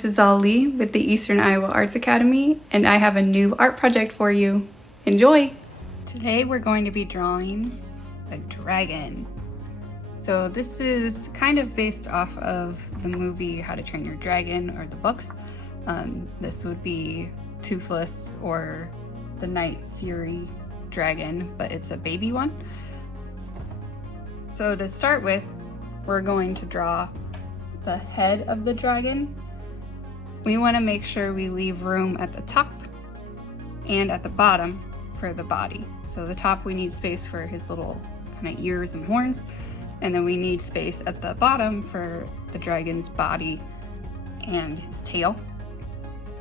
this is Ali with the Eastern Iowa Arts Academy, and I have a new art project for you. Enjoy! Today we're going to be drawing a dragon. So this is kind of based off of the movie How to Train Your Dragon or the books. This would be Toothless or the Night Fury dragon, but it's a baby one. So to start with, we're going to draw the head of the dragon. We want to make sure we leave room at the top and at the bottom for the body. So the top, we need space for his little kind of ears and horns, and then we need space at the bottom for the dragon's body and his tail.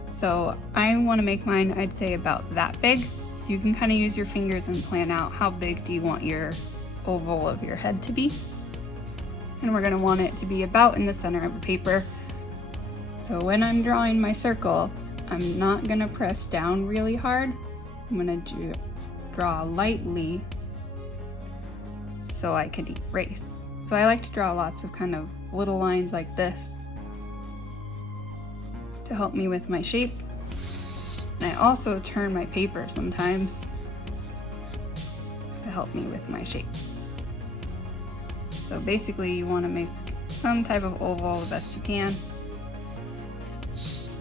So I want to make mine, I'd say about that big. So you can kind of use your fingers and plan out how big do you want your oval of your head to be. And we're going to want it to be about in the center of the paper. So when I'm drawing my circle, I'm not going to press down really hard. I'm going to draw lightly so I could erase. So I like to draw lots of kind of little lines like this to help me with my shape. And I also turn my paper sometimes to help me with my shape. So basically you want to make some type of oval the best you can.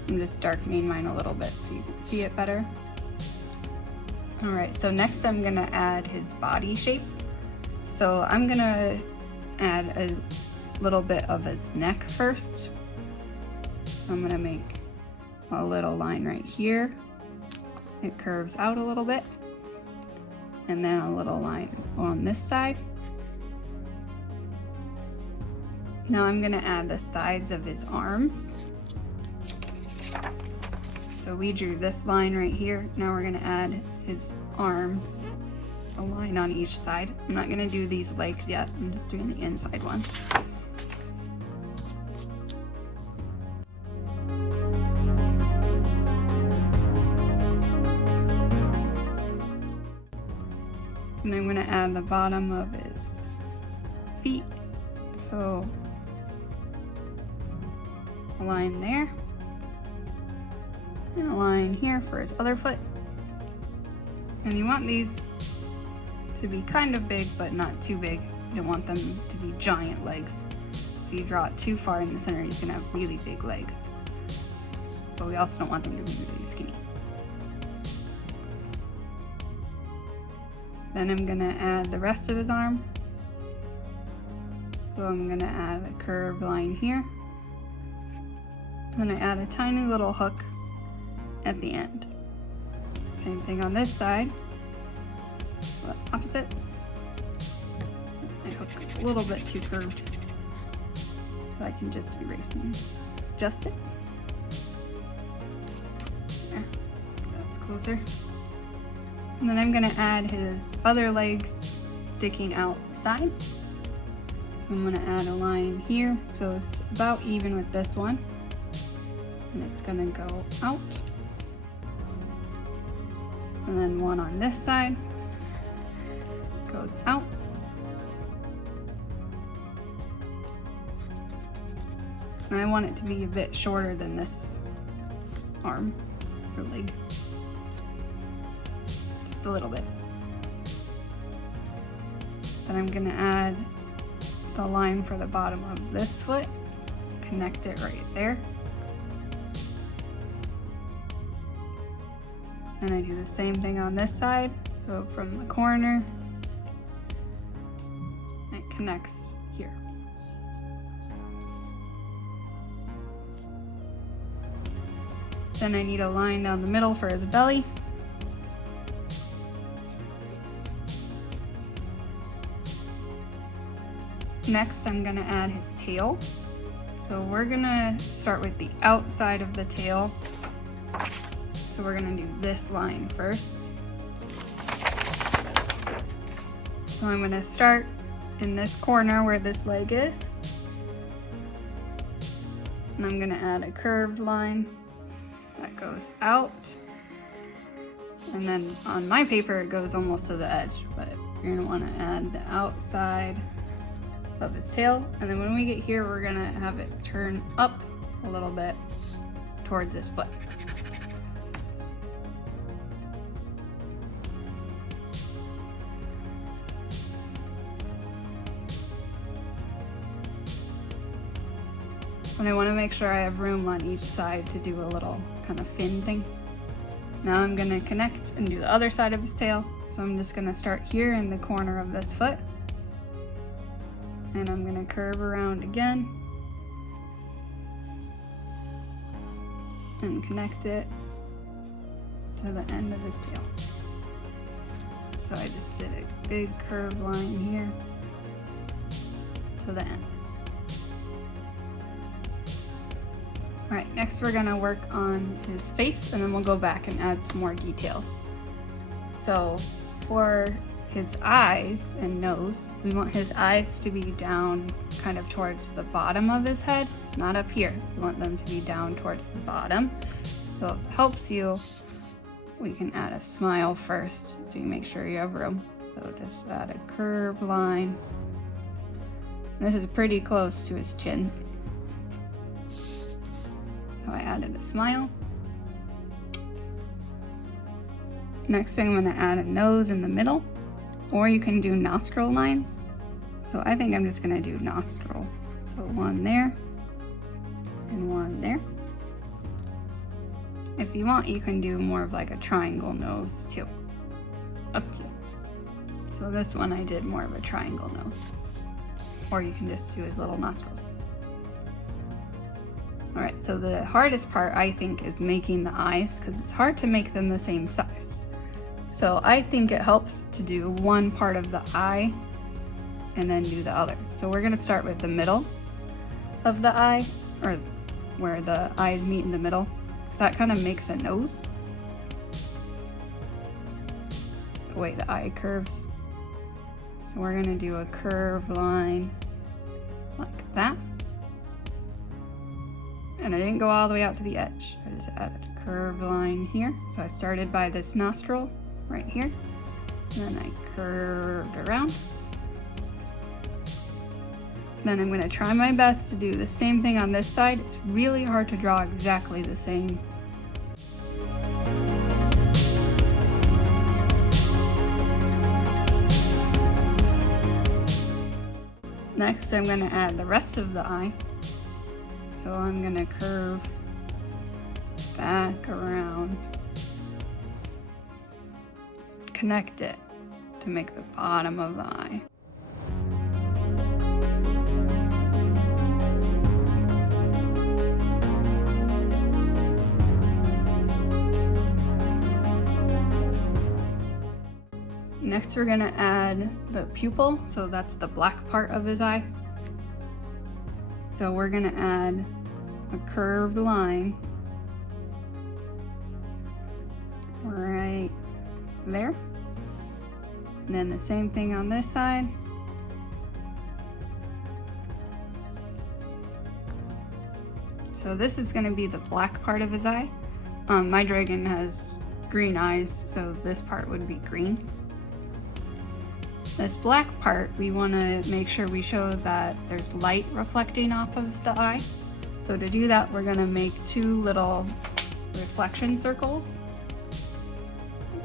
I'm just darkening mine a little bit so you can see it better. Alright, so next I'm going to add his body shape. So I'm going to add a little bit of his neck first. So I'm going to make a little line right here. It curves out a little bit. And then a little line on this side. Now I'm going to add the sides of his arms. So we drew this line right here. Now we're going to add his arms, a line on each side. I'm not going to do these legs yet. I'm just doing the inside one. And I'm going to add the bottom of his feet. So a line there, and a line here for his other foot. And you want these to be kind of big, but not too big. You don't want them to be giant legs. If you draw it too far in the center, you can have really big legs. But we also don't want them to be really skinny. Then I'm gonna add the rest of his arm. So I'm gonna add a curved line here. Then I add a tiny little hook at the end. Same thing on this side, but opposite. My hook is a little bit too curved, so I can just erase and adjust it. There, that's closer. And then I'm gonna add his other legs sticking outside. So I'm gonna add a line here, so it's about even with this one. And it's gonna go out. And then one on this side goes out. And I want it to be a bit shorter than this arm or leg. Just a little bit. Then I'm gonna add the line for the bottom of this foot, connect it right there. And I do the same thing on this side. So from the corner, it connects here. Then I need a line down the middle for his belly. Next, I'm gonna add his tail. So we're gonna start with the outside of the tail. So we're gonna do this line first. So I'm gonna start in this corner where this leg is. And I'm gonna add a curved line that goes out. And then on my paper, it goes almost to the edge, but you're gonna wanna add the outside of his tail. And then when we get here, we're gonna have it turn up a little bit towards his foot. And I want to make sure I have room on each side to do a little kind of fin thing. Now I'm going to connect and do the other side of his tail. So I'm just going to start here in the corner of this foot. And I'm going to curve around again. And connect it to the end of his tail. So I just did a big curved line here to the end. Alright, next we're going to work on his face, and then we'll go back and add some more details. So for his eyes and nose, we want his eyes to be down kind of towards the bottom of his head, not up here. We want them to be down towards the bottom. So if it helps you, we can add a smile first so you make sure you have room. So just add a curved line. This is pretty close to his chin. So I added a smile. Next thing I'm going to add a nose in the middle, or you can do nostril lines. So I think I'm just going to do nostrils. So one there and one there. If you want, you can do more of like a triangle nose too. Up to you. So this one I did more of a triangle nose. Or you can just do his little nostrils. Alright, so the hardest part I think is making the eyes, because it's hard to make them the same size. So I think it helps to do one part of the eye and then do the other. So we're going to start with the middle of the eye, or where the eyes meet in the middle. So that kind of makes a nose. The way the eye curves. So we're going to do a curved line like that. And I didn't go all the way out to the edge. I just added a curved line here. So I started by this nostril right here. And then I curved around. Then I'm going to try my best to do the same thing on this side. It's really hard to draw exactly the same. Next, I'm going to add the rest of the eye. So I'm going to curve back around, connect it to make the bottom of the eye. Next we're going to add the pupil, so that's the black part of his eye. So we're going to add a curved line right there. And then the same thing on this side. So this is going to be the black part of his eye. My dragon has green eyes, so this part would be green. This black part, we want to make sure we show that there's light reflecting off of the eye. So to do that, we're going to make two little reflection circles,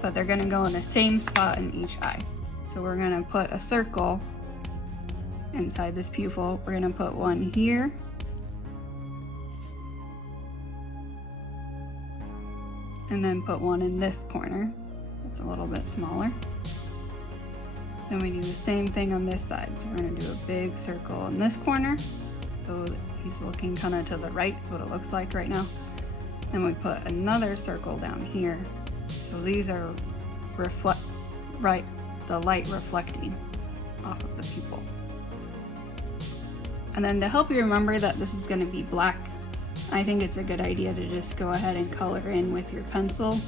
but they're going to go in the same spot in each eye. So we're going to put a circle inside this pupil. We're going to put one here, and then put one in this corner. It's a little bit smaller. Then we do the same thing on this side. So we're going to do a big circle in this corner. So he's looking kind of to the right, is what it looks like right now. Then we put another circle down here. So these are the light reflecting off of the pupil. And then to help you remember that this is going to be black, I think it's a good idea to just go ahead and color in with your pencil.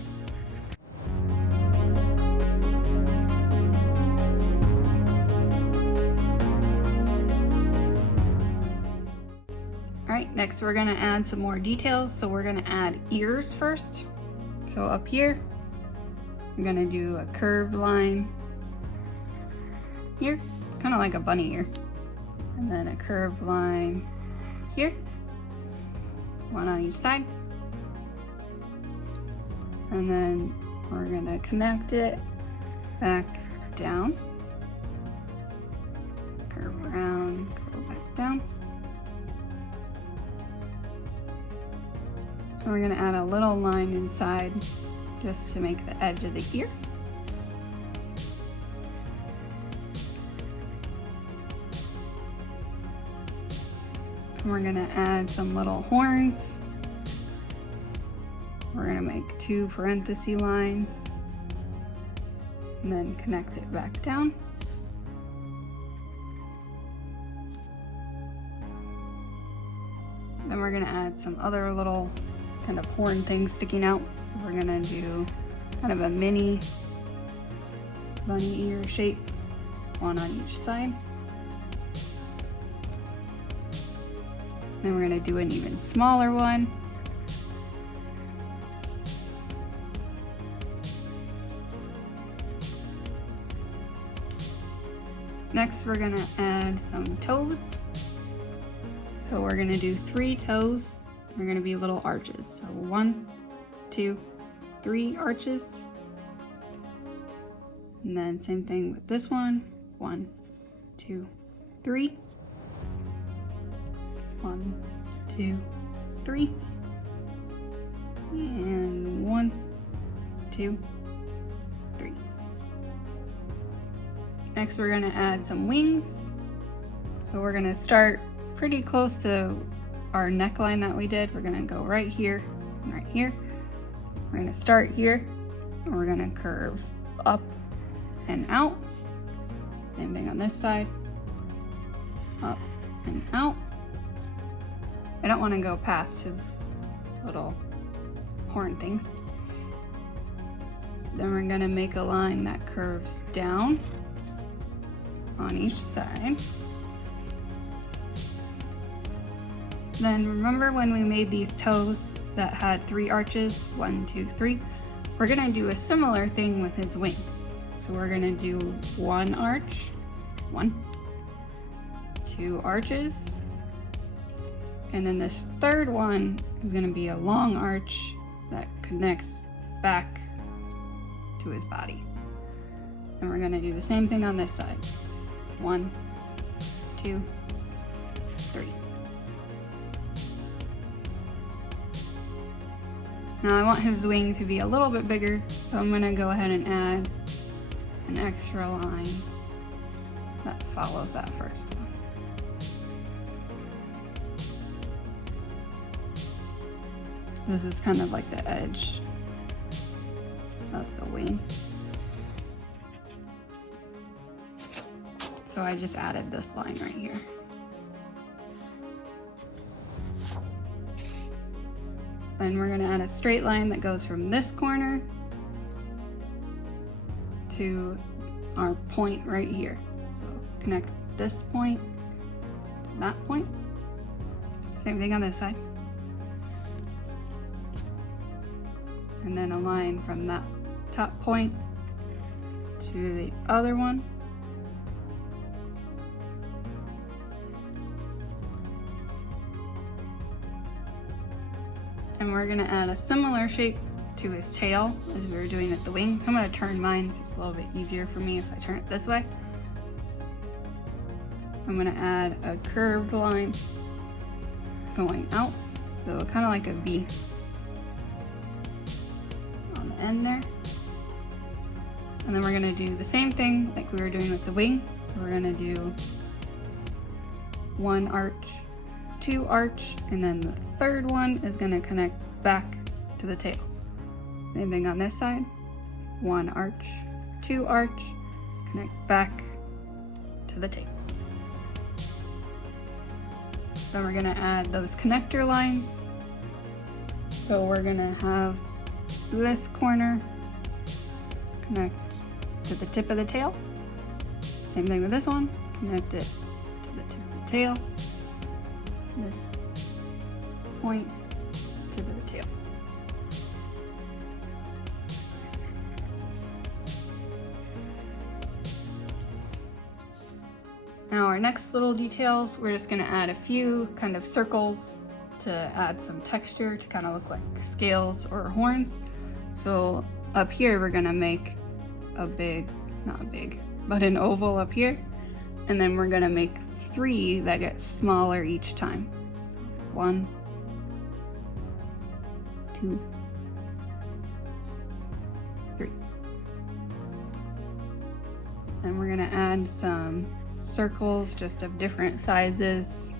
Alright, next we're going to add some more details. So we're going to add ears first. So up here, I'm going to do a curved line here, kind of like a bunny ear. And then a curved line here, one on each side. And then we're gonna connect it back down. Curve around, go back down. And we're gonna add a little line inside just to make the edge of the ear. And we're gonna add some little horns. We're gonna make 2 parenthesis lines and then connect it back down. Then we're gonna add some other little kind of horn things sticking out. So we're gonna do kind of a mini bunny ear shape, one on each side. Then we're gonna do an even smaller one. Next, we're gonna add some toes. So we're gonna do 3 toes. They're gonna be little arches. So 1, 2, 3 arches. And then same thing with this one. 1, 2, 3. 1, 2, 3. And 1, 2, 3. Next, we're gonna add some wings. So we're gonna start pretty close to our neckline that we did. We're gonna go right here and right here. We're gonna start here and we're gonna curve up and out. Same thing on this side. Up and out. I don't wanna go past his little horn things. Then we're gonna make a line that curves down on each side. Then remember when we made these toes that had 3 arches, 1, 2, 3? We're gonna do a similar thing with his wing. So we're gonna do 1 arch, 1, 2 arches, and then this third one is gonna be a long arch that connects back to his body. And we're gonna do the same thing on this side. 1, 2, 3. Now I want his wing to be a little bit bigger, so I'm gonna go ahead and add an extra line that follows that first one. This is kind of like the edge of the wing. So I just added this line right here. Then we're gonna add a straight line that goes from this corner to our point right here. So connect this point to that point. Same thing on this side. And then a line from that top point to the other one. And we're gonna add a similar shape to his tail as we were doing at the wing. So I'm gonna turn mine so it's a little bit easier for me if I turn it this way. I'm gonna add a curved line going out. So kind of like a V on the end there. And then we're gonna do the same thing like we were doing with the wing. So we're gonna do 1 arch, 2 arch, and then the third one is gonna connect back to the tail. Same thing on this side. 1 arch, 2 arch, connect back to the tail. Then we're gonna add those connector lines. So we're gonna have this corner connect to the tip of the tail. Same thing with this one, connect it to the tip of the tail. This point to the tail. Now our next little details, we're just gonna add a few kind of circles to add some texture to kind of look like scales or horns. So up here we're gonna make an oval up here, and then we're gonna make 3 that get smaller each time. 1, 2, 3. And we're gonna add some circles just of different sizes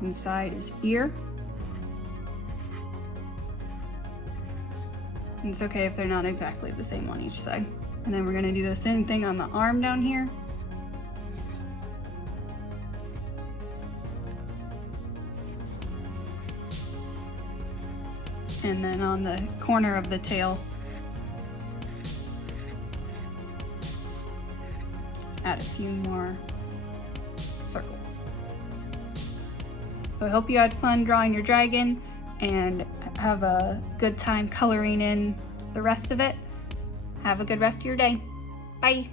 inside his ear. It's okay if they're not exactly the same on each side. And then we're gonna do the same thing on the arm down here. And then on the corner of the tail, add a few more circles. So I hope you had fun drawing your dragon and have a good time coloring in the rest of it. Have a good rest of your day. Bye.